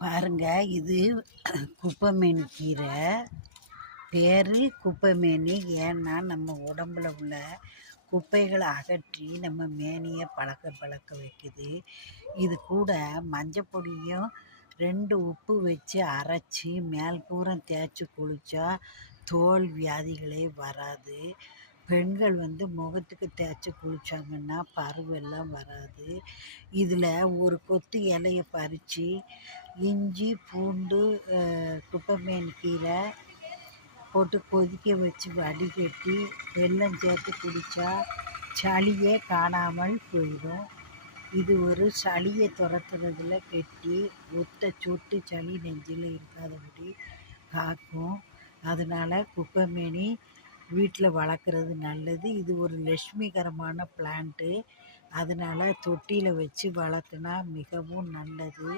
பாருங்க, இது குப்பைமேனி கீரை. பேர் குப்பைமேனி. ஏன்னா நம்ம உடம்புல உள்ள குப்பைகளை அகற்றி நம்ம மேனியை பழக்க வைக்குது. இது கூட மஞ்சப்பொடியும் 2 உப்பு வச்சு அரைச்சி மேல் பூரா தேய்ச்சி குளித்தா தோல் வியாதிகளே வராது. பெண்கள் முகத்துக்கு தேய்ச்சி குளித்தாங்கன்னா பருவெல்லாம் வராது. இதில் ஒரு கொத்து இலையை பறித்து இஞ்சி பூண்டு குப்பைமேனி கீரை போட்டு கொதிக்க வச்சு வடிகட்டி வெல்லம் சேர்த்து குடித்தா சளியே காணாமல் போயிடும். இது ஒரு சளியை துரத்துறதுல கெட்டி ஒத்த சொட்டு சளி நெஞ்சில் இருக்காதபடி காக்கும். அதனால் குப்பைமேனி வீட்டில் வளர்க்குறது நல்லது. இது ஒரு லட்சுமிகரமான பிளான்ட்டு. அதனால் தொட்டியில் வச்சு வளர்த்துனா மிகவும் நல்லது.